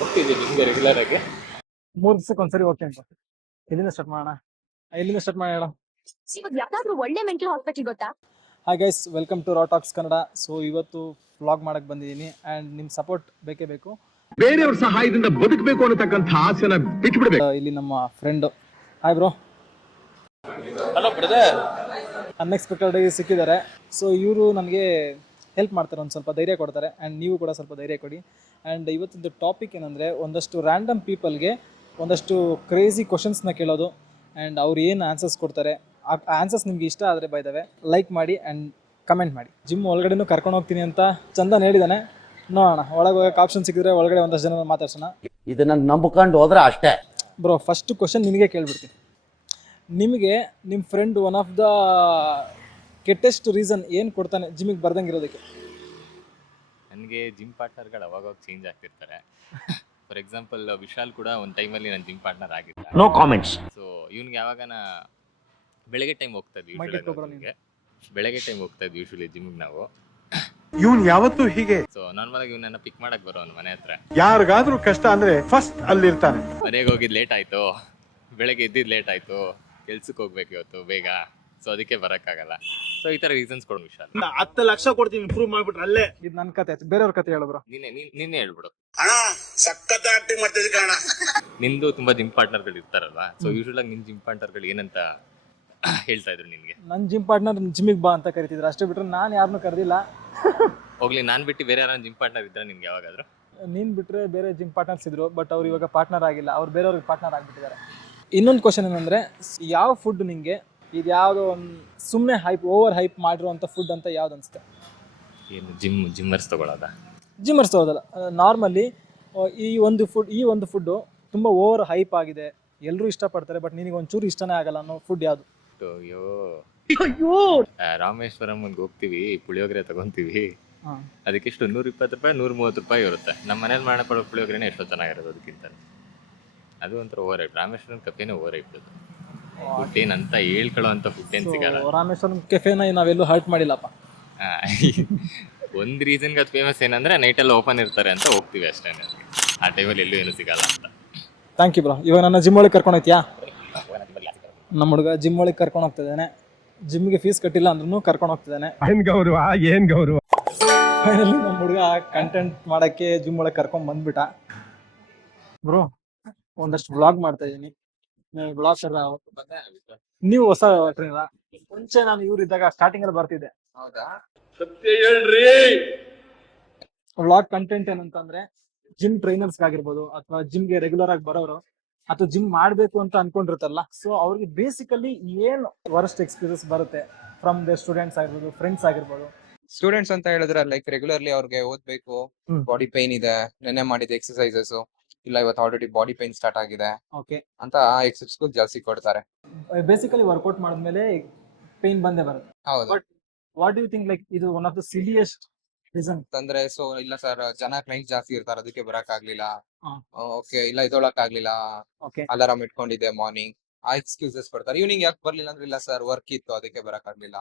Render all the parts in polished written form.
ಹೋಗ್ತಿದ್ದೀವಿ ನಿಮ್ಗೆ ರೆಗ್ಯುಲರ್ ಆಗಿ 3 ದಿವಸಕ್ಕೆ ಒಂದ್ಸರಿ ಓಕೆ ಅಂತ. ಎಲ್ಲಿಂದ ಸ್ಟಾರ್ಟ್ ಮಾಡೋಣ? ಎಲ್ಲಿಂದ ಸ್ಟಾರ್ಟ್ ಮಾಡೋಣ? ಇವಾಗ ಯಾವ್ದಾದ್ರು ಒಳ್ಳೆ ಮೆಂಟಲ್ ಹಾಸ್ಪಿಟಲ್ ಗೊತ್ತಾ? Hi guys, welcome to raw talks Kannada. So ಇವತ್ತು ವ್ಲಾಗ್ ಮಾಡಕ್ ಬಂದಿದ್ದೀನಿ ಆ್ಯಂಡ್ ನಿಮ್ಮ ಸಪೋರ್ಟ್ ಬೇಕೇ ಬೇಕು. ಬೇರೆಯವ್ರ ಸಹಾಯದಿಂದ ಬದುಕಬೇಕು ಅನ್ನತಕ್ಕಂಥ ಆಸೆನ ಬಿಟ್ಬಿಡ್ಬೇಕು. ಇಲ್ಲಿ ನಮ್ಮ friend. Hi bro. Hello brother. Unexpected ಆಗಿ ಸಿಕ್ಕಿದ್ದಾರೆ. ಸೊ ಇವರು ನನಗೆ ಹೆಲ್ಪ್ ಮಾಡ್ತಾರೆ, ಒಂದು ಸ್ವಲ್ಪ ಧೈರ್ಯ ಕೊಡ್ತಾರೆ ಆ್ಯಂಡ್ ನೀವು ಕೂಡ ಸ್ವಲ್ಪ ಧೈರ್ಯ ಕೊಡಿ. ಆ್ಯಂಡ್ ಇವತ್ತಿದ್ದು ಟಾಪಿಕ್ ಏನಂದರೆ, ಒಂದಷ್ಟು ರ್ಯಾಂಡಮ್ ಪೀಪಲ್ಗೆ ಒಂದಷ್ಟು ಕ್ರೇಜಿ ಕ್ವಶನ್ಸ್ನ ಕೇಳೋದು ಆ್ಯಂಡ್ ಅವ್ರು ಏನು ಆನ್ಸರ್ಸ್ ಕೊಡ್ತಾರೆ. ಆ ಆನ್ಸರ್ಸ್ ನಿಮ್ಗೆ ಇಷ್ಟ ಆದರೆ ಬೈದವೆ ಲೈಕ್ ಮಾಡಿ ಆ್ಯಂಡ್ ಕಮೆಂಟ್ ಮಾಡಿ. ಜಿಮ್ ಒಳಗಡೆನೂ ಕರ್ಕೊಂಡು ಹೋಗ್ತೀನಿ ಅಂತ ಚಂದನ್ ಹೇಳಿದ್ದಾನೆ. ನೋಡೋಣ, ಒಳಗೆ ಹೋಗೋಕೆ ಆಪ್ಷನ್ ಸಿಕ್ಕಿದ್ರೆ ಒಳಗಡೆ ಒಂದಷ್ಟು ಜನ ಮಾತಾಡ್ಸೋಣ. ಇದನ್ನ ನಂಬ್ಕೊಂಡು ಹೋದ್ರೆ ಅಷ್ಟೇ. ಬ್ರೋ, ಫಸ್ಟ್ ಕ್ವಶನ್ ನಿಮಗೆ ಕೇಳ್ಬಿಡ್ತೀನಿ. ನಿಮಗೆ ನಿಮ್ಮ ಫ್ರೆಂಡ್ ಒನ್ ಆಫ್ ದ ಕೆಟ್ಟೆಸ್ಟ್ ರೀಸನ್ ಏನು ಕೊಡ್ತಾನೆ ಜಿಮ್ಮಿಗೆ ಬರ್ದಂಗಿರೋದಕ್ಕೆ? ನನಗೆ ಜಿಮ್ ಪಾರ್ಟ್ನರ್ಗಳು ಅವಾಗ ಚೇಂಜ್ ಆಗ್ತಿರ್ತಾರೆ. ಫಾರ್ ಎಕ್ಸಾಂಪಲ್ ವಿಶಾಲ್ ಕೂಡ ಒಂದು ಟೈಮಲ್ಲಿ ನನ್ನ ಜಿಮ್ ಪಾರ್ಟ್ನರ್ ಆಗಿದ್ದ. No comments. ಸೊ ಇವ್ನಿಗೆ ಯಾವಾಗನ ಬೆಳಗ್ಗೆ ಟೈಮ್ ಹೋಗ್ತಾ ಇದ್ವಿ, ಬೆಳಗ್ಗೆ ಟೈಮ್ ಹೋಗ್ತಾ ಇದ್ವಿ ಯೂಶಲಿ ಜಿಮ್ಗೆ ನಾವು. ಇವನ್ ಯಾವತ್ತೂ ಹೀಗೆ. ಸೊ ನಾರ್ಮಲ್ ಆಗಿ ಇವನನ್ನ ಪಿಕ್ ಮಾಡಕ್ ಬರೋನು ಮನೆ ಹತ್ರ. ಯಾರಿಗಾದ್ರೂ ಕಷ್ಟ ಅಂದ್ರೆ ಫಸ್ಟ್ ಅಲ್ಲಿರ್ತಾನೆ. ಮನೆಗೆ ಹೋಗಿದ್ ಲೇಟ್ ಆಯ್ತು, ಬೆಳಗ್ಗೆ ಎದ್ದಿದ್ ಲೇಟ್ ಆಯ್ತು, ಕೆಲ್ಸಕ್ಕೆ ಹೋಗ್ಬೇಕು ಇವತ್ತು ಬೇಗ, ಸೊ ಅದಕ್ಕೆ ಬರಕ್ಕಾಗಲ್ಲ. ಸೊ ಈ ತರ ರೀಸನ್ಸ್ ಕೊಡು ವಿಶಾಲ್. 10 ಲಕ್ಷ ಕೊಡ್ತೀನಿ ಇಂಪ್ರೂವ್ ಮಾಡ್ಬಿಟ್ರೆ ಅಲ್ಲೇ. ಇದು ನನ್ನ ಕತೆ ಆಯ್ತು, ಬೇರೆಯವ್ರ ಕತೆ ಹೇಳು ಬ್ರೋ. ನಿನ್ನೆ ಹೇಳ್ಬಿಡು. ಅಣ್ಣ ಸಖತ್ ಆಕ್ಟಿಂಗ್ ಮಾಡ್ತಿದ್ದೆ ಕಣ. ನಿಂದು ತುಂಬಾ ಜಿಮ್ ಪಾರ್ಟ್ನರ್ಗಳು ಇರ್ತಾರಲ್ವಾ, ಸೊ ಯೂಶುವಲ್ ಆಗಿ ನಿನ್ ಜಿಮ್ ಪಾರ್ಟ್ನರ್ಗಳು ಏನಂತ ಹೇಳ್ತಾ ಇದ್ರು ನಿನ್ಗೆ? ನನ್ನ ಜಿಮ್ ಪಾರ್ಟ್ನರ್ ಜಿಮ್ಮಿಗೆ ಬಾ ಅಂತ ಕರಿತಿದ್ರು, ಅಷ್ಟೇ ಬಿಟ್ರೆ ನಾನು ಯಾರನ್ನೂ ಕರೆದಿಲ್ಲ. ಹೋಗ್ಲಿ, ನಾನ್ ಬಿಟ್ಟು ಬೇರೆ ಯಾರು ಜಿಮ್ ಪಾರ್ಟ್ನರ್ ಇದ್ರೆ ನಿನ್ಗೆ ಯಾವಾಗಾದ್ರು? ನೀನು ಬಿಟ್ಟರೆ ಬೇರೆ ಜಿಮ್ ಪಾರ್ಟ್ನರ್ಸ್ ಇದ್ರು, ಬಟ್ ಅವ್ರು ಇವಾಗ ಪಾರ್ಟ್ನರ್ ಆಗಿಲ್ಲ, ಅವ್ರು ಬೇರೆಯವ್ರಿಗೆ ಪಾರ್ಟ್ನರ್ ಆಗಿಬಿಟ್ಟಿದ್ದಾರೆ. ಇನ್ನೊಂದು ಕ್ವಶನ್ ಏನಂದರೆ, ಯಾವ ಫುಡ್ ನಿಮಗೆ ಇದು ಯಾವುದೋ ಒಂದು ಸುಮ್ಮನೆ ಓವರ್ ಹೈಪ್ ಮಾಡಿರುವಂಥ ಫುಡ್ ಅಂತ ಯಾವ್ದು ಅನಿಸುತ್ತೆ? ಏನು ಜಿಮ್ಮರ್ಸ್ ತಗೊಳ್ಳೋದ? ಜಿಮ್ಮರ್ಸ್ ತಗೋದಲ್ಲ, ನಾರ್ಮಲಿ ಈ ಒಂದು ಫುಡ್ಡು ತುಂಬ ಓವರ್ ಹೈಪ್ ಆಗಿದೆ, ಎಲ್ಲರೂ ಇಷ್ಟಪಡ್ತಾರೆ, ಬಟ್ ನಿನಗೆ ಒಂಚೂರು ಇಷ್ಟನೇ ಆಗಲ್ಲ ಅನ್ನೋ ಫುಡ್ ಯಾವುದು? ಅಯ್ಯೋ, ರಾಮೇಶ್ವರಂ ಹೋಗ್ತೀವಿ, ಪುಳಿಯೋಗರೆ ತಗೊಂತೀವಿ, ಅದಕ್ಕೆ ಎಷ್ಟು 120 ರೂಪಾಯಿ 130 ರೂಪಾಯಿ ಇರುತ್ತೆ. ನಮ್ಮ ಮನೇಲಿ ಮಾಡೋ ಪುಳಿಯೋಗರೆನೇ ಎಷ್ಟೋ ಚೆನ್ನಾಗಿರೋದು ಅದಕ್ಕಿಂತ. ಅದು ಒಂಥರ ಓವರ್ ಹೈಪ್. ರಾಮೇಶ್ವರಂ ಕಫೇನೇ ಓವರ್ ಹೈಪ್. ಫುಡ್ ಏನಂತ ಹೇಳ್ಕೊಳ್ಳೋ ಅಂತ ಫುಡ್ ಏನ್ ಸಿಗಲ್ಲ. ರಾಮೇಶ್ವರಂ ಕೆಫೆನ ನಾವೆಲ್ಲೂ ಹರ್ಟ್ ಮಾಡಿಲ್ಲಪ್ಪ. ಒಂದು ರೀಸನ್ಗೆ ಅದು ಫೇಮಸ್ ಏನಂದ್ರೆ ನೈಟೆಲ್ಲ ಓಪನ್ ಇರ್ತಾರೆ ಅಂತ ಹೋಗ್ತೀವಿ ಅಷ್ಟೇ. ಆ ಟೈಮಲ್ಲಿ ಎಲ್ಲೂ ಏನು ಸಿಗಲ್ಲ ಅಂತ. Thank you bro. ಇವಾಗ ನನ್ನ ಜಿಮ್ ಒಳಗೆ ಕರ್ಕೊಂಡು ಹೋಗ್ತೀಯಾ? ನಮ್ಮ ಹುಡುಗ ಜಿಮ್ ಒಳಗೆ ಕರ್ಕೊಂಡು ಹೋಗ್ತಿದ್ದಾನೆ. ಜಿಮ್ಗೆ ಫೀಸ್ ಕಟ್ಟಿಲ್ಲ ಅಂದ್ರೂ ಕರ್ಕೊಂಡು ಹೋಗ್ತಿದ್ದಾನೆ. ಏನ್ ಗೌರವ. ಫೈನಲಿ ನಮ್ಮ ಹುಡುಗ ಕಂಟೆಂಟ್ ಮಾಡೋಕ್ಕೆ ಜಿಮ್ ಒಳಗೆ ಕರ್ಕೊಂಡು ಬಂದ್ಬಿಟ್ಟ. ಬ್ರೋ, ಒಂದಷ್ಟು ವ್ಲಾಗ್ ಮಾಡ್ತಾ ಇದ್ದೀನಿ. ವ್ಲಾಗ್ ನೀವು ಹೊಸ ಟ್ರೈನರ? ಮುಂಚೆ ನಾನು ಇವ್ರಿದ್ದಾಗ ಸ್ಟಾರ್ಟಿಂಗ್ ಅಲ್ಲಿ ಬರ್ತಿದ್ದೆ. ಹೌದಾ? ಸತ್ಯ ಹೇಳ್ರಿ. ವ್ಲಾಗ್ ಕಂಟೆಂಟ್ ಏನಂತಂದ್ರೆ, ಜಿಮ್ ಟ್ರೈನರ್ಸ್ ಆಗಿರ್ಬೋದು ಅಥವಾ ಜಿಮ್ಗೆ ರೆಗ್ಯುಲರ್ ಆಗಿ ಬರೋರು ಅಥವಾ ಜಿಮ್ ಮಾಡ್ಬೇಕು ಅಂತ ಅನ್ಕೊಂಡಿರುತ್ತಲ್ಲ, ಸೊ ಅವ್ರಿಗೆ ಬೇಸಿಕಲಿ ಏನು ವರ್ಸ್ಟ್ ಎಕ್ಸ್ಪೀರಿಯನ್ಸ್ ಬರುತ್ತೆ ಫ್ರಮ್ ದ ಸ್ಟೂಡೆಂಟ್ಸ್ ಆಗಿರ್ಬೋದು, ಫ್ರೆಂಡ್ಸ್ ಆಗಿರ್ಬೋದು. ಸ್ಟೂಡೆಂಟ್ಸ್ ಅಂತ ಹೇಳಿದ್ರೆ ಲೈಕ್ ರೆಗ್ಯುಲರ್ಲಿ ಅವ್ರಿಗೆ ಓದ್ಬೇಕು, ಬಾಡಿ ಪೈನ್ ಇದೆ, ನೆನ್ನೆ ಮಾಡಿದ ಎಕ್ಸರ್ಸೈಸಸ್ ಇಲ್ಲ ಇವತ್ತು ಆಲ್ರೆಡಿ ಬಾಡಿ ಪೈನ್ ಸ್ಟಾರ್ಟ್ ಆಗಿದೆ ಓಕೆ ಅಂತ ಎಕ್ಸರ್ಸೈಸ್ ಜಾಸ್ತಿ ಕೊಡ್ತಾರೆ. ಬೇಸಿಕಲಿ ವರ್ಕೌಟ್ ಮಾಡಿದ್ಮೇಲೆ ಪೈನ್ ಬಂದೇ ಬರುತ್ತೆ. ಹೌದು. But what you think, like ಇದು one of the silliest reason ಅಂದ್ರೆ ಸೊ ಇಲ್ಲ ಸರ್, ಜನ ಕ್ಲೈಂಟ್ ಜಾಸ್ತಿ ಇರ್ತಾರೆ ಅದಕ್ಕೆ ಬರಕ್ ಆಗ್ಲಿಲ್ಲ, ಹಾ. ಓಕೆ ಇಲ್ಲ ಇದೊಳಕ್ ಆಗ್ಲಿಲ್ಲ, ಓಕೆ ಅಲಾರಾಮ್ ಇಟ್ಕೊಂಡಿದ್ದೆ ಮಾರ್ನಿಂಗ್, ಆ ಎಕ್ಸ್ಕ್ಯೂಸಸ್ ಕೊಡ್ತಾರೆ. ಈವ್ನಿಂಗ್ ಯಾಕೆ ಬರ್ಲಿಲ್ಲ ಅಂದ್ರೆ ಇಲ್ಲ ಸರ್ ವರ್ಕ್ ಇತ್ತು ಅದಕ್ಕೆ ಬರಕ್ ಆಗ್ಲಿಲ್ಲ,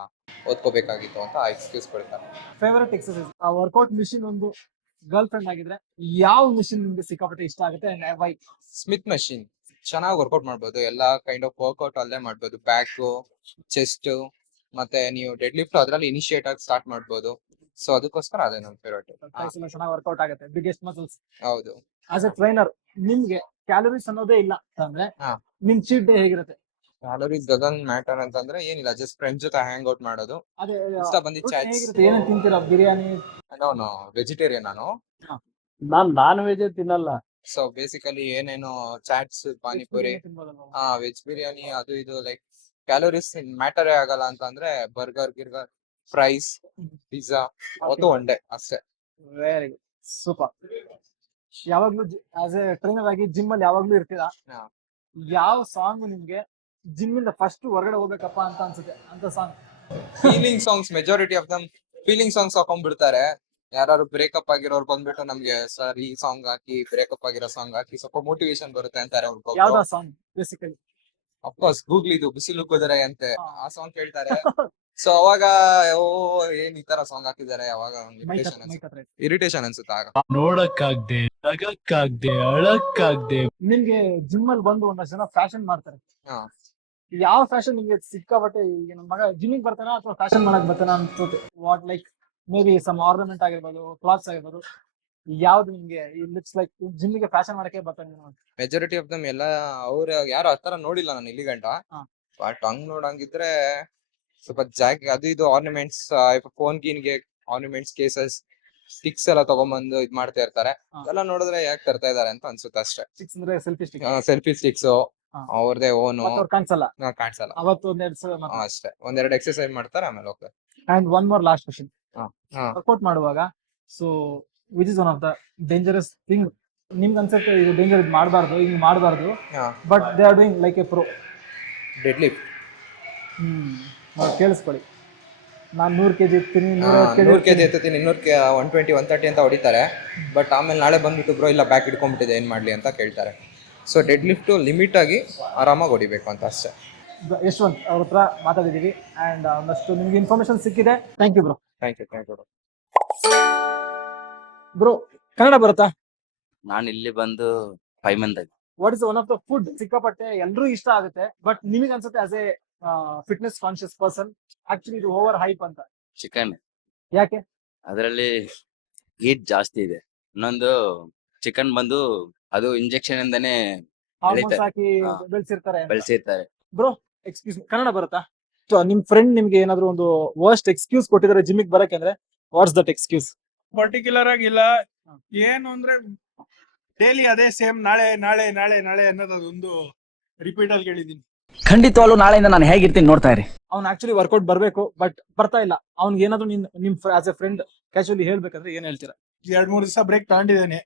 ಓದ್ಕೋಬೇಕಾಗಿತ್ತು ಅಂತ ಆ ಎಕ್ಸ್ಕ್ಯೂಸ್ ಕೊಡ್ತಾರೆ. ಫೇವರೇಟ್ ಎಕ್ಸರ್ಸೈಸ್ ಆ ವರ್ಕೌಟ್ ಮಿಷಿನ್ ಒಂದು ಗರ್ಲ್ ಫ್ರೆಂಡ್ ಆಗಿದ್ರೆ ಯಾವ ಮಿಷಿನ್ ನಿಮ್ಗೆ ಸಿಕ್ಕಾಪಟ್ಟೆ ಇಷ್ಟ ಆಗುತ್ತೆ ಅಂಡ್ ವೈ? ಸ್ಮಿತ್ ಮಷಿನ್ ಚೆನ್ನಾಗಿ ವರ್ಕೌಟ್ ಮಾಡ್ಬೋದು, ಎಲ್ಲಾ ಕೈಂಡ್ ಆಫ್ ವರ್ಕೌಟ್ ಅಲ್ಲೇ ಮಾಡ್ಬೋದು. ಬ್ಯಾಕ್, ಚೆಸ್ಟ್ ಮತ್ತೆ ನೀವು ಡೆಡ್ ಲಿಫ್ಟ್ ಅದ್ರಲ್ಲಿ ಇನಿಶಿಯೇಟ್ ಆಗಿ ಸ್ಟಾರ್ಟ್ ಮಾಡ್ಬೋದು. ಸೊ ಅದಕ್ಕೋಸ್ಕರ ಅದೇ ನನ್ನ ಫೇವರೇಟ್. ಚೆನ್ನಾಗಿ ವರ್ಕೌಟ್ ಆಗುತ್ತೆ, ಬಿಗ್ಗೆಸ್ಟ್ ಮಸಲ್ಸ್. ಹೌದು. ಆಸ್ ಎ ಟ್ರೈನರ್ ನಿಮ್ಗೆ ಕ್ಯಾಲೋರೀಸ್ ಅನ್ನೋದೇ ಇಲ್ಲ ಅಂದ್ರೆ ಹಾ. ನಿಮ್ ಚೀಟ್ ಡೇ ಹೇಗಿರುತ್ತೆ? ಕ್ಯಾಲೋರೀಸ್ ಡಸಂಟ್ ಮ್ಯಾಟರ್ ಅಂತಂದ್ರೆ ಏನಿಲ್ಲ, ಜಸ್ಟ್ ಫ್ರೆಂಡ್ಸ್ ಜೊತೆ ಹ್ಯಾಂಗ್ ಔಟ್ ಮಾಡೋದು, ಅದೇ ಇಷ್ಟ ಬಂದಿದ್ದು ಚಾಟ್ಸ್. ಹೇಗಿರುತ್ತೆ? ಏನೇನ್ ತಿಂತೀರಾ? ಬಿರಿಯಾನಿ? ನಾನು ವೆಜಿಟೇರಿಯನ್. ನಾನ್ ನಾನ್ ವೆಜ್ ತಿನ್ನಲ್ಲ. ಸೊ ಬೇಸಿಕಲಿ ಏನೇನು ಚಾಟ್ಸ್, ಪಾನಿಪುರಿ, ವೆಜ್ ಬಿರಿಯಾನಿ ಅದು ಇದು ಲೈಕ್ ಕ್ಯಾಲೋರೀಸ್ ಮ್ಯಾಟರೇ ಆಗಲ್ಲ ಅಂತಂದ್ರೆ ಬರ್ಗರ್, ಗಿರ್ಗರ್, ಫ್ರೈಸ್, ಪಿಜ್ಜಾ ಅದು ಒನ್ ಡೇ ಅಷ್ಟೇ. Very good, super. ಯಾವಾಗ್ಲೂ ಆಸ್ ಎ ಟ್ರೈನರ್ ಆಗಿ ಜಿಮ್ ಅಲ್ಲಿ ಯಾವಾಗ್ಲೂ ಇರ್ತೀರಾ? ಹಾ. ಯಾವ ಸಾಂಗ್ ನಿಮ್ಗೆ ಜಿಮ್ ಇಂದ ಫಸ್ಟ್ ಹೊರಗಡೆ ಹೋಗ್ಬೇಕಪ್ಪ ಅಂತ ಅನ್ಸುತ್ತೆ ಅಂತ song? Feeling songs, majority of them feeling songs ಹಾಕೊಂಡ್ಬಿಡ್ತಾರೆ. ಯಾರು ಬ್ರೇಕಪ್ ಆಗಿರೋರು ಬಂದ್ಬಿಟ್ಟು ನಮ್ಗೆ ಸರ್ ಈ ಸಾಂಗ್ ಹಾಕಿ, ಬ್ರೇಕಪ್ ಆಗಿರೋ ಸಾಂಗ್ ಹಾಕಿ ಸ್ವಲ್ಪ ಮೋಟಿವೇಶನ್ ಬರುತ್ತೆ ಅಂತಾರೆ. ಯಾವ್ದಾ ಸಾಂಗ್ ಬೇಸಿಕಲಿ? ಅಫ್ಕೋರ್ಸ್ ಗೂಗ್ಲಿ ಇದು ಬಿಸಿಲು ಕುದುರೆ ಅಂತೆ, ಆ ಸಾಂಗ್ ಕೇಳ್ತಾರೆ. ಸೊ ಅವಾಗ ಓ ಏನ್ ಈ ತರ ಸಾಂಗ್ ಹಾಕಿದ್ದಾರೆ ಅವಾಗ ಮೈಕ್ ಹತ್ರ ಇಟ್ಟು. ಇರಿಟೇಷನ್ ಅನ್ಸುತ್ತೆ ಆಗ. ನೋಡಕ್ಕಾಗ್ದೆ ನಗಕ್ಕಾಗ್ದೆ ಅಳಕ್ಕಾಗ್ದೆ. ನಿಮ್ಗೆ ಜಿಮ್ ಅಲ್ಲಿ ಬಂದು ಒಂದಷ್ಟು ಜನ ಫ್ಯಾಷನ್ ಮಾಡ್ತಾರೆ. ಹಾ. ಯಾವ ಫ್ಯಾಷನ್ ನಿಮ್ಗೆ ಸಿಕ್ಕಾಬಟ್ಟೆ ಈಗ ನಮ್ಮ ಮಗ ಜಿಮ್ಮಿಗೆ ಬರ್ತಾನ ಅಥವಾ ಫ್ಯಾಷನ್ ಮಾಡಕ್ ಬರ್ತಾನ ಅನ್ಸುತ್ತೆ? What like maybe some ornament ಆಗಿರ್ಬೋದು, ಕ್ಲಾತ್ಸ್ ಆಗಿರ್ಬೋದು, ಯಾವ್ದು ನಿಮ್ಗೆ ಲುಕ್ಸ್ ಲೈಕ್ ಜಿಮ್ಮಿಗೆ ಫ್ಯಾಷನ್ ಮಾಡಕ್ಕೆ ಬರ್ತಾನೆ? ಮೆಜಾರಿಟಿ ಆಫ್ ದಮ್ ಎಲ್ಲ ಅವ್ರು ಯಾರು ಆತರ ನೋಡಿಲ್ಲ ನಾನು ಇಲ್ಲಿ ಗಂಟ. ಹಾ. ಬಟ್ ಹಂಗ್ ನೋಡಂಗಿದ್ರೆ ಸ್ವಲ್ಪ ಜಾಕ್ ಅದು ಇದು ಆರ್ನಮೆಂಟ್ಸ್, ಫೋನ್ ಗೀನ್ಗೆ ಆರ್ನಮೆಂಟ್ಸ್, ಕೇಸಸ್, ಸ್ಟಿಕ್ಸ್ ಎಲ್ಲ ತಗೊಂಬಂದು ಇದ್ ಮಾಡ್ತಾ ಇರ್ತಾರೆ. ಹಾ. ಎಲ್ಲ ನೋಡಿದ್ರೆ ಯಾಕೆ ತರ್ತಾ ಇದಾರೆ ಅಂತ ಅನ್ಸುತ್ತೆ ಅಷ್ಟೇ. ಸ್ಟಿಕ್ಸ್ ಅಂದ್ರೆ ಸೆಲ್ಫಿ ಸ್ಟಿಕ್ ಸೆಲ್ಫಿ ಸ್ಟಿಕ್ಸ್ ಹಾ. ಅವ್ರದೇ ಓನು ಕಾಣಿಸಲ್ಲ ಕಾಣಿಸಲ್ಲ. ಅವತ್ತು ಒಂದೆರಡು ಅಷ್ಟೇ ಒಂದೆರಡು ಎಕ್ಸರ್ಸೈಸ್ ಮಾಡ್ತಾರೆ ಆಮೇಲೆ ಹೋಗ್ತಾರೆ. And one more last question. ಹಾ. ವರ್ಕೌಟ್ ಮಾಡುವಾಗ so which is one of the dangerous thing ನಿಮ್ಗೆ ಅನ್ಸುತ್ತೆ ಇದು ಡೇಂಜರ್, ಇದು ಮಾಡಬಾರ್ದು, ಹಿಂಗ್ ಮಾಡಬಾರ್ದು, but they are doing like A pro? Dead lift. ಕೇಳಿಸ್ಕೊಳ್ಳಿ, ನಾನು 100 kg ಎತ್ತೀನಿ, 100 kg ಎತ್ತೀನಿ, 120 130 ಅಂತ ಹೊಡಿತಾರೆ. ಬಟ್ ಆಮೇಲೆ ನಾಳೆ ಬಂದ್ಬಿಟ್ಟು ಬ್ರೋ ಇಲ್ಲ ಬ್ಯಾಕ್ ಇಟ್ಕೊಂಡ್ಬಿಟ್ಟಿದೆ ಏನ್ ಮಾಡ್ಲಿ ಅಂತ ಕೇಳ್ತಾರೆ. ಸೊ ಡೆಡ್ ಲಿಫ್ಟ್ ಲಿಮಿಟ್ ಆಗಿ ಆರಾಮಾಗಿ ಹೊಡಿಬೇಕು ಅಂತ ಅಷ್ಟೇ. ಯಶವಂತ್ ಅವ್ರ ಹತ್ರ ಮಾತಾಡಿದೀವಿ ಅಂಡ್ ಒಂದಷ್ಟು ನಿಮ್ಗೆ ಇನ್ಫಾರ್ಮೇಶನ್ ಸಿಕ್ಕಿದೆ. Thank you bro. Thank you. Bro Kannada ಬರುತ್ತಾ? ನಾನು ಇಲ್ಲಿ ಬಂದು 5 ಮಂತ್ ಆಯ್ತು. What is one of the food ಸಿಕ್ಕಾಪಟ್ಟೆ ಎಲ್ರೂ ಇಷ್ಟ ಆಗುತ್ತೆ, ಬಟ್ ನಿಮಗೆ ಅನ್ಸುತ್ತೆ as a fitness conscious person actually ಇದು ಓವರ್ ಹೈಪ್ ಅಂತ? ಚಿಕನ್, ಯಾಕೆ? ಅದರಲ್ಲಿ ಹೀಟ್ ಜಾಸ್ತಿ ಇದೆ. ಇನ್ನೊಂದು ಚಿಕನ್ ಬಂದು ಅದು ಇಂಜೆಕ್ಷನ್ ಇಂದಾನೆ ಹಾರ್ಮೋನ್ಸ್ ಹಾಕಿ ಹಾ. ಬೆಳೆಸಿರ್ತಾರೆ. ಬೆಳೆಸಿರ್ತಾರೆ. ಬ್ರೋ ಎಕ್ಸ್ಕ್ಯೂಸ್ ಕನ್ನಡ ಬರುತ್ತಾ? ಸೊ ನಿಮ್ ಫ್ರೆಂಡ್ ನಿಮ್ಗೆ ಏನಾದ್ರು ಒಂದು ವರ್ಸ್ಟ್ ಎಕ್ಸ್ಕ್ಯೂಸ್ ಕೊಟ್ಟಿದ್ದಾರೆ ಜಿಮ್ಮಿಗೆ ಬರಕ್ಕೆ ಅಂದ್ರೆ ವಾಟ್ಸ್ ದಟ್ ಎಕ್ಸ್ಕ್ಯೂಸ್? ಪರ್ಟಿಕ್ಯುಲರ್ ಆಗಿಲ್ಲ, ಏನು ಅಂದ್ರೆ ಡೈಲಿ ಅದೇ ಸೇಮ್ ನಾಳೆ ನಾಳೆ ನಾಳೆ ನಾಳೆ ಅನ್ನೋದು ಅದೊಂದು ರಿಪೀಟ್ ಅಲ್ಲಿ ಕೇಳಿದೀನಿ. ಖಂಡಿತವಾಗ್ಲೂ ನಾಳೆಯಿಂದ ನಾನು ಹೇಗಿರ್ತೀನಿ ನೋಡ್ತಾ ಇರಿ. ಅವ್ನು ಆಕ್ಚುಲಿ ವರ್ಕೌಟ್ ಬರ್ಬೇಕು ಬಟ್ ಬರ್ತಾ ಇಲ್ಲ. ಅವ್ನಿಗೆ ಏನಾದ್ರು ನಿಮ್ ಆಸ್ ಎ ಫ್ರೆಂಡ್ ಕ್ಯಾಶುವಲಿ ಹೇಳ್ಬೇಕಂದ್ರೆ ಏನ್ ಹೇಳ್ತೀರಾ? 2-3 ದಿವಸ ಬ್ರೇಕ್ ತಗೊಂಡಿದ್ದಾನೆ,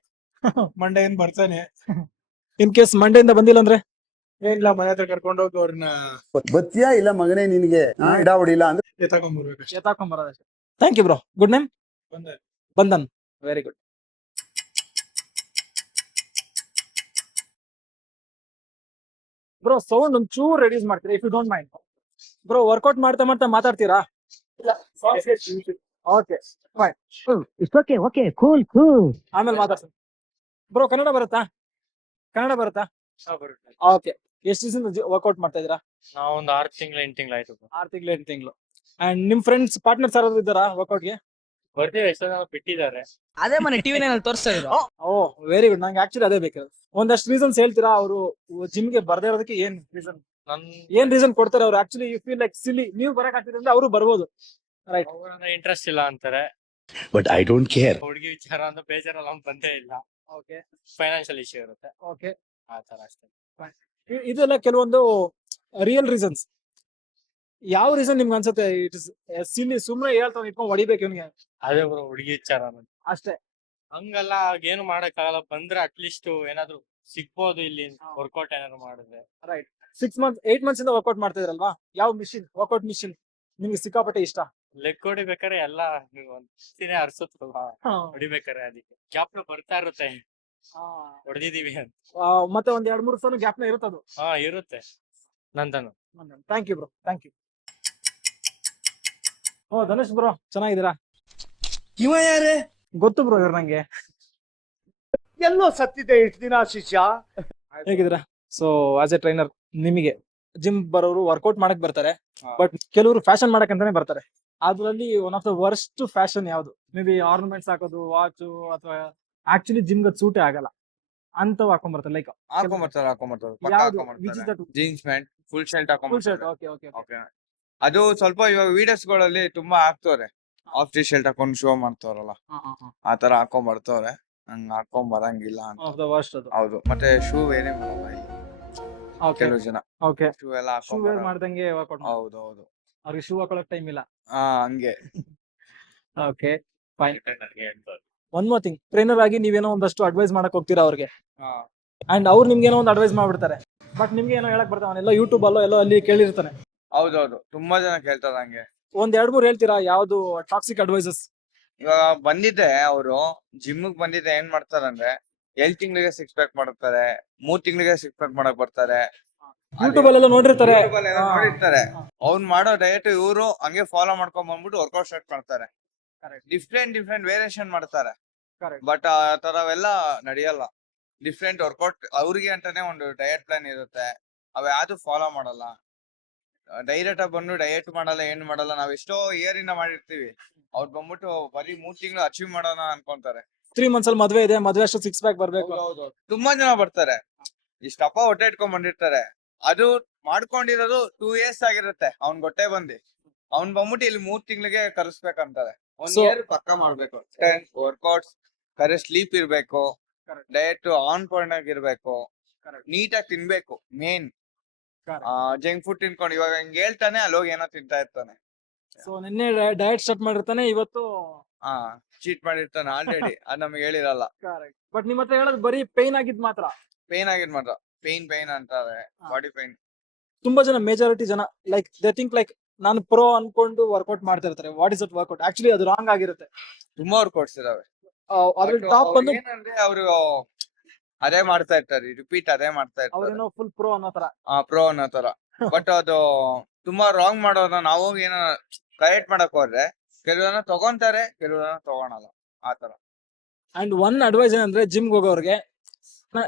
ಮಂಡೇ ಏನ್ ಬರ್ತಾನೆ. ಇನ್ ಕೇಸ್ ಮಂಡೆಯಿಂದ ಬಂದಿಲ್ಲ ಅಂದ್ರೆ ಏನಿಲ್ಲ, ಮನೆ ಹತ್ರ ಕರ್ಕೊಂಡೋಗಿ ಅವ್ರನ್ನ ಬತ್ತಿಯಾ ಇಲ್ಲ ಮಗನೇ ನಿನಗೆ ಇಡ ಹೊಡಿಲ್ಲ ಅಂದ್ರೆ ಎತ್ತಾಕೊಂಡ್ಬರ್ಬೇಕಷ್ಟೇ. ಎತ್ತಾಕೊಂಬರೋದಷ್ಟೇ. Thank you bro. Good name? Bandhan. Very good. Bro sound ಒಂಚೂರು ರೆಡ್ಯೂಸ್ ಮಾಡ್ತೀರಾ if you don't mind? Bro workout ಮಾಡ್ತಾ ಮಾಡ್ತಾ ಮಾತಾಡ್ತೀರಾ? Okay fine, okay cool cool. ಆಮೇಲೆ ಮಾತಾಡ್ತೀನಿ. ಬ್ರೋ ಕನ್ನಡ ಬರುತ್ತಾ? ಓಕೆ. ಎಷ್ಟು ದಿವಸದಿಂದ ವರ್ಕೌಟ್ ಮಾಡ್ತಾ ಇದೀರಾ? ನಾವು ಒಂದು 6 ತಿಂಗಳು 8 ತಿಂಗಳು ಆಯ್ತು. 6 ತಿಂಗಳು 8 ತಿಂಗಳು. ಅಂಡ್ ನಿಮ್ ಫ್ರೆಂಡ್ಸ್ ಪಾರ್ಟ್ನರ್ಸ್ ಯಾರಾದ್ರು ಇದ್ದಾರಾ ವರ್ಕೌಟ್ಗೆ? ಬರ್ತೀವಿ, ಎಷ್ಟೋ ಜನ ಬಿಟ್ಟಿದ್ದಾರೆ. ಅದೇ ಮನೆ ಟಿವಿ ನಲ್ಲಿ ತೋರಿಸ್ತಾ ಇದ್ರು. ಓ ವೆರಿ ಗುಡ್. ನಂಗೆ ಆಕ್ಚುಲಿ ಅದೇ ಬೇಕು. ಒಂದಷ್ಟು ರೀಸನ್ಸ್ ಹೇಳ್ತೀರಾ ಅವರು ಜಿಮ್ಗೆ ಬರ್ದೇ ಇರೋದಕ್ಕೆ? ಏನ್ ರೀಸನ್ ಕೊಡ್ತಾರೆ ಅವ್ರು? ಆಕ್ಚುಲಿ ಯು ಫೀಲ್ ಲೈಕ್ ಸಿಲಿ, ನೀವು ಬರಕ್ ಆಗ್ತಿದೆ ಅಂದ್ರೆ ಅವರು ಬರ್ಬೋದು, ರೈಟ್? ಇಂಟ್ರೆಸ್ಟ್ ಇಲ್ಲ ಅಂತಾರೆ. But I don't care. ಹುಡುಗಿ ವಿಚಾರ ಅಂತ ಬೇಜಾರಲ್ಲ, ಅವ್ನು ಬಂದೇ ಇಲ್ಲ. ಓಕೆ. ಫೈನಾನ್ಷಿಯಲ್ ಇಶ್ಯೂ ಇರುತ್ತೆ, ಓಕೆ, ಆ ತರ ಅಷ್ಟೇ. ಇದೆಲ್ಲ ಕೆಲವೊಂದು ರಿಯಲ್ ರೀಸನ್ಸ್. ಯಾವ ರೀಸನ್ ನಿಮ್ಗೆ ಅನ್ಸುತ್ತೆ ಇಟ್ ಇಸ್ ಸಿಲಿ? ಸುಮ್ನೆ ಹೇಳ್ತಾವ್ ಇಟ್ಕೊಂಡ್ ಹೊಡಿಬೇಕು ಇವನಿಗೆ ಅದೇ ಬ್ರೋ ಹುಡುಗಿ ವಿಚಾರ ಅಷ್ಟೇ. ಹಂಗಲ್ಲ, ಏನು ಮಾಡಕ್ ಆಗಲ್ಲ. ಬಂದ್ರೆ ಅಟ್ಲೀಸ್ಟ್ ಏನಾದ್ರು ಸಿಗ್ಬೋದು ಇಲ್ಲಿ ವರ್ಕೌಟ್ ಏನಾದ್ರು ಮಾಡಿದ್ರೆ. ರೈಟ್. 6 months 8 months ಇಂದ ವರ್ಕೌಟ್ ಮಾಡ್ತಾ ಇದ್ರಲ್ವಾ? ಯಾವ ಮಿಷಿನ್, ವರ್ಕೌಟ್ ಮಿಷಿನ್ ನಿಮ್ಗೆ ಸಿಕ್ಕಾಪಟ್ಟೆ ಇಷ್ಟ? ಲೆಗ್ ಹೊಡಿಬೇಕಾರೆ ಎಲ್ಲ ಒಂದ್ಸಿನೇ ಅರ್ಸುತ್ತಲ್ವಾ, ಹೊಡಿಬೇಕಾರೆ ಅದಕ್ಕೆ ಗ್ಯಾಪ್ ಬರ್ತಾ ಇರುತ್ತೆ, ಹೊಡೆದಿದೀವಿ ಅಂತ. ಮತ್ತೆ ಒಂದ್ 2-3 ಸಲ ಗ್ಯಾಪ್ನ ಇರುತ್ತದು. ಇರುತ್ತೆ. ನಂದನು. Thank you bro, thank you. ಓ ಧನುಷ್ ಬ್ರೋ ಚೆನ್ನಾಗಿದ್ದೀರಾ? ಇವ ಯಾರೇ? ಗೊತ್ತು ಬ್ರೋ ಇವ್ರು ನಂಗೆ. ಎಲ್ಲೋ ಸತ್ತಿದೆ ಇಷ್ಟು ದಿನ ಶಿಷ್ಯ. ಹೇಗಿದ್ದೀರಾ? ಸೊ ಆಸ್ ಎ ಟ್ರೈನರ್ ನಿಮಗೆ ಜಿಮ್ ಬರೋರು ವರ್ಕೌಟ್ ಮಾಡಕ್ ಬರ್ತಾರೆ, ಬಟ್ ಕೆಲವರು ಫ್ಯಾಷನ್ ಮಾಡಕ್ ಅಂತಾನೆ ಬರ್ತಾರೆ. ಅದ್ರಲ್ಲಿ one of the worst fashion ಯಾವ್ದು? ಮೇ ಬಿ ಆರ್ನಮೆಂಟ್ಸ್ ಹಾಕೋದು, ವಾಚ್, ಅಥವಾ ಆಕ್ಚುಲಿ ಜಿಮ್ಗೆ ಸೂಟೇ ಆಗಲ್ಲ ಅಂತವ್ ಹಾಕೊಂಡ್ ಬರ್ತಾರೆ. Like jeans pant, full shirt full shirt. Okay okay okay. ಅದು ಸ್ವಲ್ಪ ಇವಾಗ ವಿಡಿಯೋಸ್ ಗಳಲ್ಲಿ ತುಂಬಾ ಹಾಕ್ತವ್ರೆ, ಆಫ್ ಟಿ ಶರ್ಟ್ ಹಾಕೊಂಡು ಶೋ ಮಾಡ್ತವ್ರಲ್ಲ, ಆತರ ಹಾಕೊಂಡ್ ಬರ್ತವ್ರೆ. ಹಂಗ ಹಾಕೊಂಡ್ ಬರಂಗಿಲ್ಲ ಅಂತ. ಆಫ್ ದ ವರ್ಸ್ಟ್ ಅದು. ಹೌದು. ಮತ್ತೆ ಶೂ ಏನೇ ಮಾಡಲ್ಲ ಇಲ್ಲಿ ಕೆಲವು ಜನ. ಓಕೆ. ಶೂ ಎಲ್ಲ ಶೂ ಹಾಕೊಂಡ್ ವೇರ್ ಬರಲ್ಲ. ಮಾಡ್ದಂಗೆ ವರ್ಕೌಟ್. ಹೌದು ಹೌದು. ಅವ್ರಿಗೆ ಶೂ ಹಾಕೊಳಕ್ ಟೈಮ್ ಇಲ್ಲ. ಹಂಗೆ. Okay fine. One more thing, trainer ಆಗಿ ನೀವೇನೋ ಒಂದಷ್ಟು ಅಡ್ವೈಸ್ ಮಾಡಕ್ ಹೋಗ್ತೀರಾ ಅವ್ರಿಗೆ, ಅಂಡ್ ಅವ್ರು ನಿಮ್ಗೇನೋ ಒಂದು ಅಡ್ವೈಸ್ ಮಾಡ್ಬಿಡ್ತಾರೆ, ಬಟ್ ನಿಮ್ಗೆ ಏನೋ ಹೇಳಕ್ ಬರ್ತಾವ ಅವನೆಲ್ಲ ಯೂಟ್ಯೂಬ್ ಅಲ್ಲೋ ಎಲ್ಲೋ ಅಲ್ಲಿ ಕೇಳಿರ್ತಾನೆ. ಹೌದೌದು, ತುಂಬಾ ಜನ ಕೇಳ್ತಾರೆ ಹಂಗೆ. ಒಂದ್ 2-3 ಹೇಳ್ತೀರಾ ಯಾವ್ದು ಟಾಕ್ಸಿಕ್ ಅಡ್ವೈಸಸ್? ಇವಾಗ ಬಂದಿದ್ದೆ ಅವರು ಜಿಮ್ಗೆ ಬಂದಿದ್ದೆ, ಏನ್ ಮಾಡ್ತಾರಂದ್ರೆ 2 ತಿಂಗಳಿಗೆ 6 ಪ್ಯಾಕ್ ಮಾಡ್ತಾರೆ, 3 ತಿಂಗಳಿಗೆ 6 ಪ್ಯಾಕ್ ಮಾಡಕ್ ಬರ್ತಾರೆ. ಯೂಟ್ಯೂಬ್ ಅಲ್ಲೆಲ್ಲ ನೋಡಿರ್ತಾರೆ. ನೋಡಿರ್ತಾರೆ. ಅವ್ನ್ ಮಾಡೋ ಡಯಟ್ ಇವರು ಹಂಗೆ ಫಾಲೋ ಮಾಡ್ಕೊಂಡ್ ಬಂದ್ಬಿಟ್ಟು ವರ್ಕೌಟ್ ಸ್ಟಾರ್ಟ್ ಮಾಡ್ತಾರೆ. ಡಿಫ್ರೆಂಟ್ ವೇರಿಯೇಷನ್ ಮಾಡ್ತಾರೆ. ಬಟ್ ಆ ತರವೆಲ್ಲ ನಡೆಯಲ್ಲ. ಡಿಫ್ರೆಂಟ್ ವರ್ಕೌಟ್ ಅವ್ರಿಗೆ ಅಂತಾನೆ ಒಂದು ಡಯಟ್ ಪ್ಲಾನ್ ಇರುತ್ತೆ. ಅವ್ ಯಾವ್ದು ಫಾಲೋ ಮಾಡಲ್ಲ. ಡೈರೆಕ್ಟ್ ಆಗಿ ಬಂದು ಡಯಟ್ ಮಾಡಲ್ಲ, ಏನ್ ಮಾಡಲ್ಲ. ನಾವ್ ಎಷ್ಟೋ ಇಯರ್ ಇಂದ ಮಾಡಿರ್ತೀವಿ. ಅವ್ರು ಬಂದ್ಬಿಟ್ಟು ಬರೀ 3 ತಿಂಗಳು ಅಚೀವ್ ಮಾಡೋಣ ಅನ್ಕೊಂತಾರೆ. 3 months ಅಲ್ಲಿ ಮದ್ವೆ ಇದೆ, ಮದ್ವೆ ಅಷ್ಟು 6 ಪ್ಯಾಕ್ ಬರ್ಬೇಕು. ತುಂಬಾ ಜನ ಬರ್ತಾರೆ. ಇಷ್ಟಪ್ಪ ಹೊಟ್ಟೆ ಇಟ್ಕೊಂಡ್ ಬಂದಿರ್ತಾರೆ. ಅದು ಮಾಡ್ಕೊಂಡಿರೋದು 2 years ಆಗಿರುತ್ತೆ ಅವ್ನ್ ಹೊಟ್ಟೆ ಬಂದಿ. ಅವ್ನ್ ಬಂದ್ಬಿಟ್ಟು ಇಲ್ಲಿ 3 ತಿಂಗಳಿಗೆ ಕರೆಸ್ಬೇಕಂತಾರೆ. 1 year ಪಕ್ಕ ಮಾಡ್ಬೇಕು. ವರ್ಕೌಟ್ಸ್, ಕರೆಕ್ಟ್ ಸ್ಲೀಪ್ ಇರ್ಬೇಕು, ಡಯಟ್ ಆನ್ ಪಾಯಿಂಟ್ ಆಗಿರ್ಬೇಕು, ನೀಟಾಗಿ ತಿನ್ಬೇಕು. ಮೇನ್ ಜಂಕ್ ಫುಡ್ ತಿನ್ಕೊಂಡು ಇವಾಗ ಹಿಂಗ್ ಹೇಳ್ತಾನೆ ಅಲ್ಲಿ ಹೋಗಿ ಏನೋ ತಿಂತಾ ಇರ್ತಾನೆ. ಸೊ ನಿನ್ನೆ ಡಯಟ್ ಸ್ಟಾರ್ಟ್ ಮಾಡಿರ್ತಾನೆ, ಇವತ್ತು ಚೀಟ್ ಮಾಡಿರ್ತಾನೆ ಆಲ್ರೆಡಿ. ಅದ್ ನಮ್ಗೆ ಹೇಳಿರಲ್ಲ. ಬಟ್ ನಿಮ್ ಹತ್ರ ಹೇಳೋದು ಬರೀ ಪೈನ್ ಆಗಿದ್ ಮಾತ್ರ. ಪೇನ್ ಆಗಿದ್ ಮಾತ್ರ. ಪೇನ್ ಅಂತಾರೆ, ಬಾಡಿ ಪೇನ್. ತುಂಬಾ ಜನ, ಮೆಜಾರಿಟಿ ಜನ ಲೈಕ್ ದೇ ಥಿಂಕ್ ಲೈಕ್ ನಾನು ಪ್ರೋ ಅನ್ಕೊಂಡು ವರ್ಕೌಟ್ ಮಾಡ್ತಾ ಇರ್ತಾರೆ. What is that workout? Actually ಅದು ರಾಂಗ್ ಆಗಿರುತ್ತೆ. ತುಂಬಾ ವರ್ಕೌಟ್ಸ್ ಇದಾವೆ. ಅದ್ರಲ್ಲಿ ಟಾಪ್ ಬಂದು ಏನಂದ್ರೆ ಅವರು ಅದೇ ಮಾಡ್ತಾ ಇರ್ತಾರೆ, ರಿಪೀಟ್ ಅದೇ ಮಾಡ್ತಾ ಇರ್ತಾರೆ. ಅವ್ರೇನೋ ಫುಲ್ ಪ್ರೋ ಅನ್ನೋ ತರ. ಪ್ರೋ ಅನ್ನೋ ತರ. ಬಟ್ ಅದು ತುಂಬಾ ರಾಂಗ್ ಮಾಡೋದನ್ನ ನಾವು ಏನೋ ಕರೆಕ್ಟ್ ಮಾಡಕ್ ಹೋದ್ರೆ ಕೆಲವನ್ನ ತಗೊಂತಾರೆ, ಕೆಲವನ್ನ ತಗೊಳಲ್ಲ. ಆತರ. ಅಂಡ್ ಒನ್ ಅಡ್ವೈಸ್ ಏನಂದ್ರೆ ಜಿಮ್ ಹೋಗೋರ್ಗೆ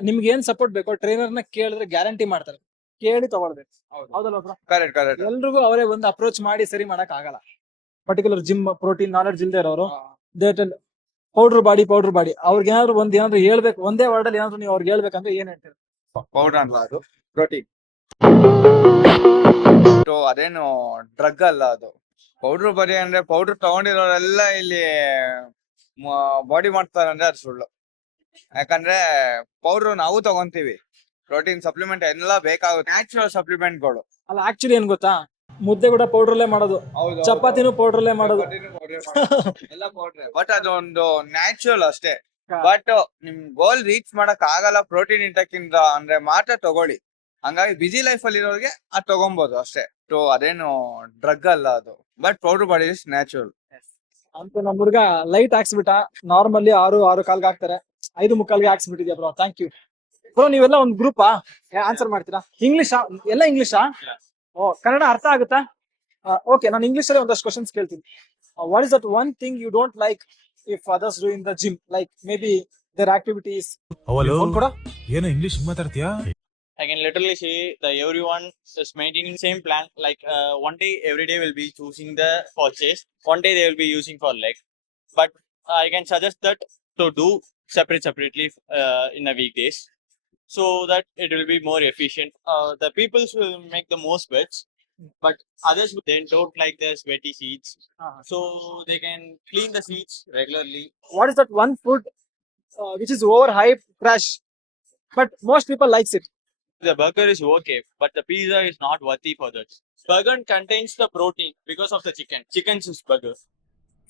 ನಿಮ್ಗೆ ಏನ್ ಸಪೋರ್ಟ್ ಬೇಕೋ ಟ್ರೈನರ್ ನ ಕೇಳಿದ್ರೆ ಗ್ಯಾರಂಟಿ ಮಾಡ್ತಾರೆ. ಕೇಳಿ ತಗೊಳ್ಬೇಕು. ಹೌದಲ್ಲ ಬ್ರೋ? ಕರೆಕ್ಟ್. ಎಲ್ರಿಗೂ ಅವರೇ ಒಂದು ಅಪ್ರೋಚ್ ಮಾಡಿ ಸರಿ ಮಾಡಕ್ ಆಗಲ್ಲ. ಪರ್ಟಿಕ್ಯುಲರ್ ಜಿಮ್ ಪ್ರೋಟೀನ್ ನಾಲೆಡ್ಜ್ ಇಲ್ದೇ ಇರೋರು ಪೌಡರ್ ಬಾಡಿ ಅವ್ರಿಗೆ ಏನಾದ್ರು ಹೇಳ್ಬೇಕು, ಒಂದೇ ವರ್ಡ್ ಅಲ್ಲಿ ಏನಾದ್ರು ನೀವು ಅವ್ರಿಗೆ ಹೇಳ್ಬೇಕಂದ್ರೆ ಏನ್ ಹೇಳ್ತೀರಿ? ಪೌಡರ್ ಅಲ್ಲ, ಅದು ಪ್ರೋಟೀನ್. ಅದೇನು ಡ್ರಗ್ ಅಲ್ಲ ಅದು. ಪೌಡರ್ ಬರೀ ಅಂದ್ರೆ ಪೌಡರ್ ತಗೊಂಡಿರೋರೆಲ್ಲ ಇಲ್ಲಿ ಬಾಡಿ ಮಾಡ್ತಾರೆ ಅಂದ್ರೆ ಅದು ಸುಳ್ಳು. ಯಾಕಂದ್ರೆ ಪೌಡರ್ ನಾವು ತಗೊಂತೀವಿ. ಪ್ರೋಟೀನ್ ಸಪ್ಲಿಮೆಂಟ್ ಎಲ್ಲ ಬೇಕಾಗುತ್ತೆ, ನ್ಯಾಚುರಲ್ ಸಪ್ಲಿಮೆಂಟ್ಗಳು. ಅಲ್ಲ ಆಕ್ಚುಲಿ ಏನ್ ಗೊತ್ತಾ, ಮುದ್ದೆ ಕೂಡ ಪೌಡ್ರಲ್ಲೇ ಮಾಡೋದು, ಚಪಾತಿನೂ ಪೌಡ್ರಲ್ಲೇ ಮಾಡೋದು. ಎಲ್ಲ ಪೌಡ್ರೆ. ಬಟ್ ಅದೊಂದು ನ್ಯಾಚುರಲ್ ಅಷ್ಟೇ. ಬಟ್ ನಿಮ್ ಗೋಲ್ ರೀಚ್ ಮಾಡಕ್ ಆಗಲ್ಲ ಪ್ರೋಟೀನ್ ಇಂಟಕ್ಕಿಂತ ಅಂದ್ರೆ ಮಾತ್ರ ತಗೊಳ್ಳಿ. ಹಂಗಾಗಿ ಬಿಸಿ ಲೈಫ್ ಅಲ್ಲಿ ಇರೋರಿಗೆ ಅದ್ ತಗೊಬಹುದು ಅಷ್ಟೇ. ಅದೇನು ಡ್ರಗ್ ಅಲ್ಲ ಅದು. But powder body is natural. ಅಂತ ನಮ್ಮ ಹುಡುಗ ಲೈಟ್ ಹಾಕ್ಸ್ಬಿಟ್ಟ. ನಾರ್ಮಲಿ 6 ಕಾಲ್ಗೆ ಹಾಕ್ತಾರೆ, 5:45ಗೆ ಹಾಕ್ಸ್ಬಿಟ್ಟಿದ್ಯಾ ಬ್ರೋ. Thank you bro. ನೀವೆಲ್ಲ ಒಂದ್ ಗ್ರೂಪಾ? ಆನ್ಸರ್ ಮಾಡ್ತೀರಾ? ಇಂಗ್ಲಿಷಾ? ಎಲ್ಲ ಇಂಗ್ಲಿಷಾ? ಓ, ಕನ್ನಡ ಅರ್ಥ ಆಗುತ್ತಾ? ಓಕೆ, ನಾನು ಇಂಗ್ಲಿಷ್ ಅಲ್ಲಿ ಒಂದಷ್ಟು ಕ್ವಶನ್ಸ್ ಕೇಳ್ತೀನಿ. What is that one thing you don't like if others do in the gym? Like maybe their activities. ಏನು ಇಂಗ್ಲಿಷ್ ಮಾತಾಡ್ತೀಯಾ? I can literally say that everyone is maintaining same plan. Like one day, every day will be choosing the for chest. One day they will be using for leg. But I can suggest that to do separately in the weekdays, so that it will be more efficient. The people will make the most sweats, but others they don't like the sweaty seats, so they can clean the seats regularly. What is that one food which is overhyped, trash, but most people likes it? The burger is okay, but the pizza is not worthy for that. Burger contains the protein because of the chicken. Chicken's is burger.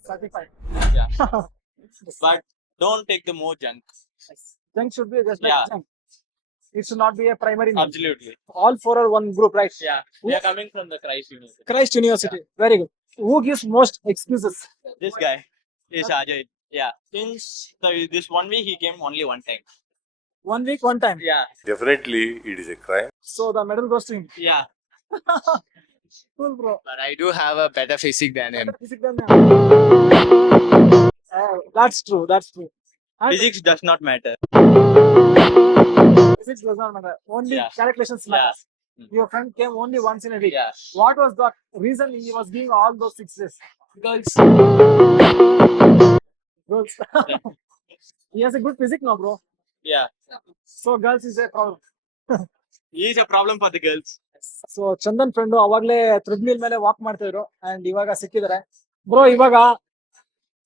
Certified. Yeah. But don't take the more junk. Junk should be just like Yeah. junk. It should not be a primary meal. Absolutely. All 4 are one group, right? Yeah. We are coming from the Christ University. Christ University. Very good. Who gives most excuses? This guy is Ajay. Yeah. Since this 1 week he came only one time. 1 week, 1 time. Yeah. Definitely it is A crime. So the medal goes to him. Yeah. Cool, bro. But I do have a better physique than him. That's true. That's true. And Physics does not matter. physics does not matter. Only Yeah. calculations Yeah. matter. Your friend came only once in a week. Yeah. What was the reason he was giving all those 6 days? Girls. Girls. He has a good physique now, bro. Yeah. So girls is a problem. He is a problem for the girls. So Chandan friend ಅವಾಗ್ಲೇ treadmill ಮೇಲೆ walk ಮಾಡ್ತಿದ್ರು and ಇವಾಗ ಸಿಕ್ಕಿದ್ದಾರೆ. Bro, ಇವಾಗ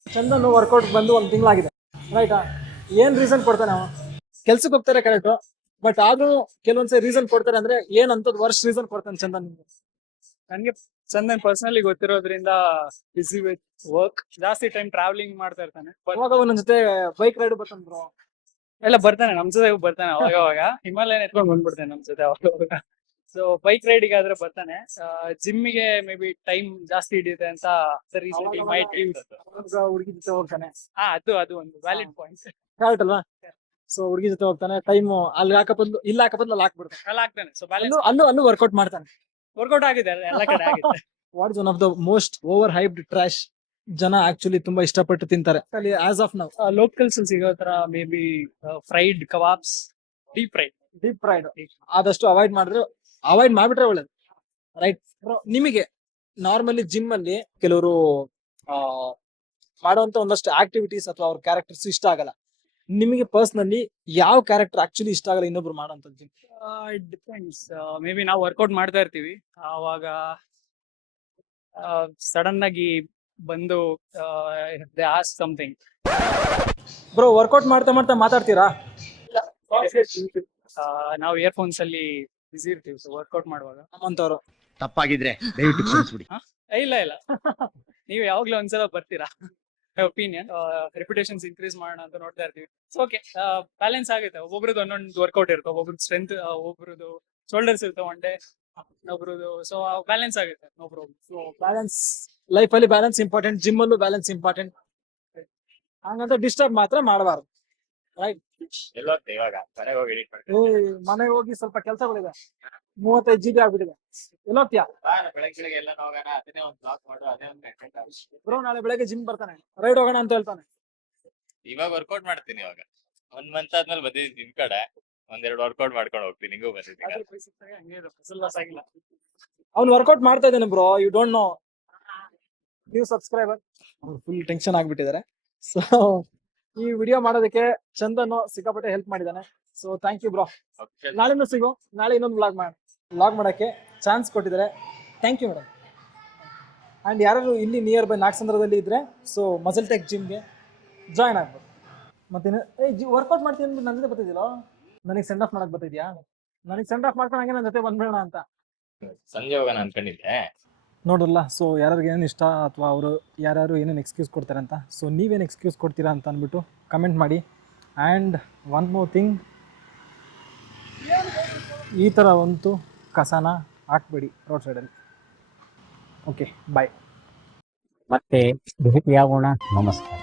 Chandan workout ಬಂದು 1 ತಿಂಗಳಾಗಿದೆ, ರೈಟಾ? ಏನ್ reason ಕೊಡ್ತಾನೆ ಅವ? ಕೆಲ್ಸಕ್ಕೆ ಹೋಗ್ತಾರೆ ಕರೆಕ್ಟ್, ಬಟ್ ಆದ್ರೂ ಕೆಲವೊಂದ್ಸರಿ ರೀಸನ್ ಕೊಡ್ತಾರೆ. ಅಂದ್ರೆ ಏನ್ ಅಂತದ್ ವರ್ಷ ರೀಸನ್ ಕೊಡ್ತಾನೆ ಚಂದನ್? ನನ್ಗೆ ಚಂದನ್ ಪರ್ಸನಲಿ ಗೊತ್ತಿರೋದ್ರಿಂದ ಬಿಸಿ ವಿತ್ ವರ್ಕ್, ಜಾಸ್ತಿ ಟೈಮ್ ಟ್ರಾವೆಲಿಂಗ್ ಮಾಡ್ತಾ ಇರ್ತಾನೆ. ಅವಾಗ ಒಂದೊಂದ್ ಜೊತೆ ಬೈಕ್ ರೈಡ್ ಬರ್ತಾನೆ ಬ್ರೋ. ಎಲ್ಲ ಬರ್ತಾನೆ ನಮ್ ಜೊತೆ ಬರ್ತಾನೆ ಅವಾಗ ಹಿಮಾಲಯನ್ ಎತ್ಕೊಂಡ್ ಬಂದ್ಬಿಡ್ತಾನೆ ನಮ್ ಜೊತೆ ಅವಾಗ. ಸೊ ಬೈಕ್ ರೈಡಿಗೆ ಆದ್ರೆ ಬರ್ತಾನೆ. ಜಿಮ್ಮಿಗೆ ಮೇ ಬಿ ಟೈಮ್ ಜಾಸ್ತಿ ಹಿಡಿಯುತ್ತೆ ಅಂತ ಹುಡುಗಿ ಜೊತೆ ಹೋಗ್ತಾನೆ. ಅದು ಒಂದು ವ್ಯಾಲಿಡ್ ಪಾಯಿಂಟ್. ಕರೆಕ್ಟ್ ಅಲ್ವಾ? ಸೊ ಹುಡುಗಿ ಜೊತೆ ಹೋಗ್ತಾನೆ, ಟೈಮ್ ಅಲ್ಲಿ ಹಾಕ ಬದಲು ಇಲ್ಲಿ ಹಾಕ ಬದಲು ಅಲ್ಲಿ ಹಾಕ್ಬಿಡ್ತಾನೆ, ಅಲ್ಲ ಆಗ್ತಾನೆ. ಸೊ ಬ್ಯಾಲೆನ್ಸ್ ಅಲ್ಲೂ ವರ್ಕೌಟ್ ಮಾಡ್ತಾನೆ. ವರ್ಕೌಟ್ ಆಗಿದೆ ಎಲ್ಲ ಕಡೆ ಆಗಿದೆ. What is one of the most over hyped trash ಜನ ಆಕ್ಚುಲಿ ತುಂಬಾ ಇಷ್ಟಪಟ್ಟು ತಿಂತಾರೆ ಆಸ್ ಆಫ್ ನೌ? ಲೋಕಲ್ಸ್ ಸಿಗೋ ತರ may be fried kebabs, deep fried ಆದಷ್ಟು ಅವಾಯ್ಡ್ ಮಾಡ್ಬಿಟ್ರೆ ಒಳ್ಳೇದು, ರೈಟ್? ನಿಮಗೆ ನಾರ್ಮಲಿ ಜಿಮ್ ಅಲ್ಲಿ ಕೆಲವರು ಮಾಡುವಂತ ಒಂದಷ್ಟು ಆಕ್ಟಿವಿಟೀಸ್ ಅಥವಾ ಅವ್ರ ಕ್ಯಾರೆಕ್ಟರ್ಸ್ ಇಷ್ಟ ಆಗಲ್ಲ. ನಿಮಗೆ ಪರ್ಸನಲಿ ಯಾವ ಕ್ಯಾರೆಕ್ಟರ್ ಆಕ್ಚುಲಿ ಇಷ್ಟ ಆಗಲ್ಲ ಇನ್ನೊಬ್ರು ಮಾಡೋಂಥದ್ದು gym? It depends. May be ನಾವು ವರ್ಕೌಟ್ ಮಾಡ್ತಾ ಇರ್ತೀವಿ, ಆವಾಗ ಸಡನ್ ಆಗಿ ಬಂದು they ask something. Bro workout ಮಾಡ್ತಾ ಮಾಡ್ತಾ ಮಾತಾಡ್ತೀರಾ? ನಾವು ಇಯರ್ಫೋನ್ಸ್ ಅಲ್ಲಿ ಬಿಸಿ ಇರ್ತೀವಿ ವರ್ಕೌಟ್ ಮಾಡುವಾಗ. ನಮ್ಮಂತವ್ರು ತಪ್ಪಾಗಿದ್ರೆ ದಯವಿಟ್ಟು ಕ್ಷಮಿಸ್ಬಿಡಿ. ಇಲ್ಲ ನೀವು ಯಾವಾಗ್ಲೂ ಒಂದ್ಸಲ ಬರ್ತೀರಾ. ಒಪಿನಿಯನ್ ರೆಪ್ಯುಟೇಷನ್ಸ್ ಇನ್ಕ್ರೀಸ್ ಮಾಡೋಣ ಅಂತ ನೋಡ್ತಾ ಇರ್ತೀವಿ. ಓಕೆ, ಬ್ಯಾಲೆನ್ಸ್ ಆಗುತ್ತೆ. ಒಬ್ಬೊಬ್ರದ್ದು ಒಂದೊಂದು ವರ್ಕೌಟ್ ಇರುತ್ತೆ, ಒಬ್ಬೊಬ್ರದ್ದು ಸ್ಟ್ರೆಂತ್, ಒಬ್ಬರದು ಶೋಲ್ಡರ್ಸ್ ಇರುತ್ತೆ ಒನ್ ಡೇ, ಒಬ್ರದ್ದು. ಸೊ ಬ್ಯಾಲೆನ್ಸ್ ಆಗುತ್ತೆ, no problem. So balance, life ಅಲ್ಲಿ ಬ್ಯಾಲೆನ್ಸ್ ಇಂಪಾರ್ಟೆಂಟ್, ಜಿಮ್ ಅಲ್ಲೂ ಬ್ಯಾಲೆನ್ಸ್ ಇಂಪಾರ್ಟೆಂಟ್. ಹಂಗಂತ ಡಿಸ್ಟರ್ಬ್ ಮಾತ್ರ ಮಾಡಬಾರ್ದು, ರೈಟ್? ಎಲ್ಲೋಗ್ತೆ ಇವಾಗ ಮನೆಗೆ ಹೋಗಿ ಎಡಿಟ್ ಮಾಡ್ತೀನಿ. ಮನೆಗೆ ಹೋಗಿ ಸ್ವಲ್ಪ ಕೆಲಸಗಳಿದೆ, 35 GB ಆಗ್ಬಿಟ್ಟಿದೆ. ಎಲ್ಲೋಗ್ತೀಯಾ ಬೆಳಗ್ಗೆ ಎಲ್ಲ ಹೋಗೋಣ, ಅದನ್ನೇ ಒಂದು ಬ್ಲಾಕ್ ಮಾಡು, ಅದೇ ಒಂದು ಕಂಟೆಂಟ್ ಆಗುತ್ತೆ. ಬ್ರೋ ನಾಳೆ ಬೆಳಗ್ಗೆ ಜಿಮ್ ಬರ್ತಾನೆ, ರೈಡ್ ಹೋಗೋಣ ಅಂತ ಹೇಳ್ತಾನೆ. ಇವಾಗ ವರ್ಕೌಟ್ ಮಾಡ್ತೀನಿ. ಇವಾಗ 1 ಮಂತ್ ಆದ್ಮೇಲೆ ಬಂದಿದ್ದೀನಿ ನಿಮ್ ಕಡೆ, 1-2 ವರ್ಕೌಟ್ ಮಾಡ್ಕೊಂಡು ಹೋಗ್ತೀನಿ. ನಿಂಗೂ ಬಂದಿದ್ದೀನಿ. ಅವ್ನು ವರ್ಕೌಟ್ ಮಾಡ್ತಾ ಇದ್ದಾನೆ bro, you don't know. New subscriber ಅವ್ರು ಫುಲ್ ಟೆನ್ಷನ್ ಆಗ್ಬಿಟ್ಟಿದ್ದಾರೆ. ಸೊ ಈ ವಿಡಿಯೋ ಮಾಡೋದಕ್ಕೆ ಚಂದನ್ ಸಿಕ್ಕಾಪಟ್ಟೆ ಹೆಲ್ಪ್ ಮಾಡಿದ್ದಾನೆ. So thank you bro. ನಾಳೆನೂ ಸಿಗೋ, ನಾಳೆ ಇನ್ನೊಂದು ವ್ಲಾಗ್ ಮಾಡಕ್ಕೆ ಚಾನ್ಸ್ ಕೊಟ್ಟಿದ್ದಾರೆ. Thank you madam. ಆ್ಯಂಡ್ ಯಾರು ಇಲ್ಲಿ ನಿಯರ್ ಬೈ ನಾಗಸಂದ್ರದಲ್ಲಿ ಇದ್ರೆ ಸೊ ಮಸಲ್ ಟೆಕ್ ಜಿಮ್ಗೆ ಜಾಯ್ನ್ ಆಗ್ಬೋದು. ಮತ್ತೇನು ವರ್ಕೌಟ್ ಮಾಡ್ತೀನಿ ಅಂದ್ಬಿಟ್ಟು ನನ್ನ ಜೊತೆ ಬರ್ತಿದ್ದಿಲ್ಲ, ನನಗೆ ಸೆಂಡ್ ಆಫ್ ಮಾಡಕ್ ಬರ್ತಿದ್ಯಾ? ನನಗೆ ಸೆಂಡ್ ಆಫ್ ಮಾಡ್ಕೊಂಡು ಹಂಗೆ ನನ್ನ ಜೊತೆ ಬಂದ್ಬೇಡ ಅಂತ ಸಂಜೆ ಹೋಗೋಣ ಅನ್ಕೊಂಡಿದ್ದೆ. ನೋಡ್ರಲ್ಲ. ಸೊ ಯಾರಿಗೆ ಏನೇನು ಇಷ್ಟ ಅಥವಾ ಅವರು ಯಾರ್ಯಾರು ಏನೇನು ಎಕ್ಸ್ಕ್ಯೂಸ್ ಕೊಡ್ತಾರೆ ಅಂತ, ಸೊ ನೀವೇನು ಎಕ್ಸ್ಕ್ಯೂಸ್ ಕೊಡ್ತೀರಾ ಅಂತ ಅಂದ್ಬಿಟ್ಟು ಕಮೆಂಟ್ ಮಾಡಿ. ಆ್ಯಂಡ್ ಒನ್ ಮೋರ್ ಥಿಂಗ್, ಈ ಥರ ಒಂದು ಕಸನ ಹಾಕ್ಬೇಡಿ ರೋಡ್ ಸೈಡಲ್ಲಿ. ಓಕೆ, ಬಾಯ್. ಮತ್ತೆ ಭೇಟಿಯಾಗೋಣ. ನಮಸ್ಕಾರ.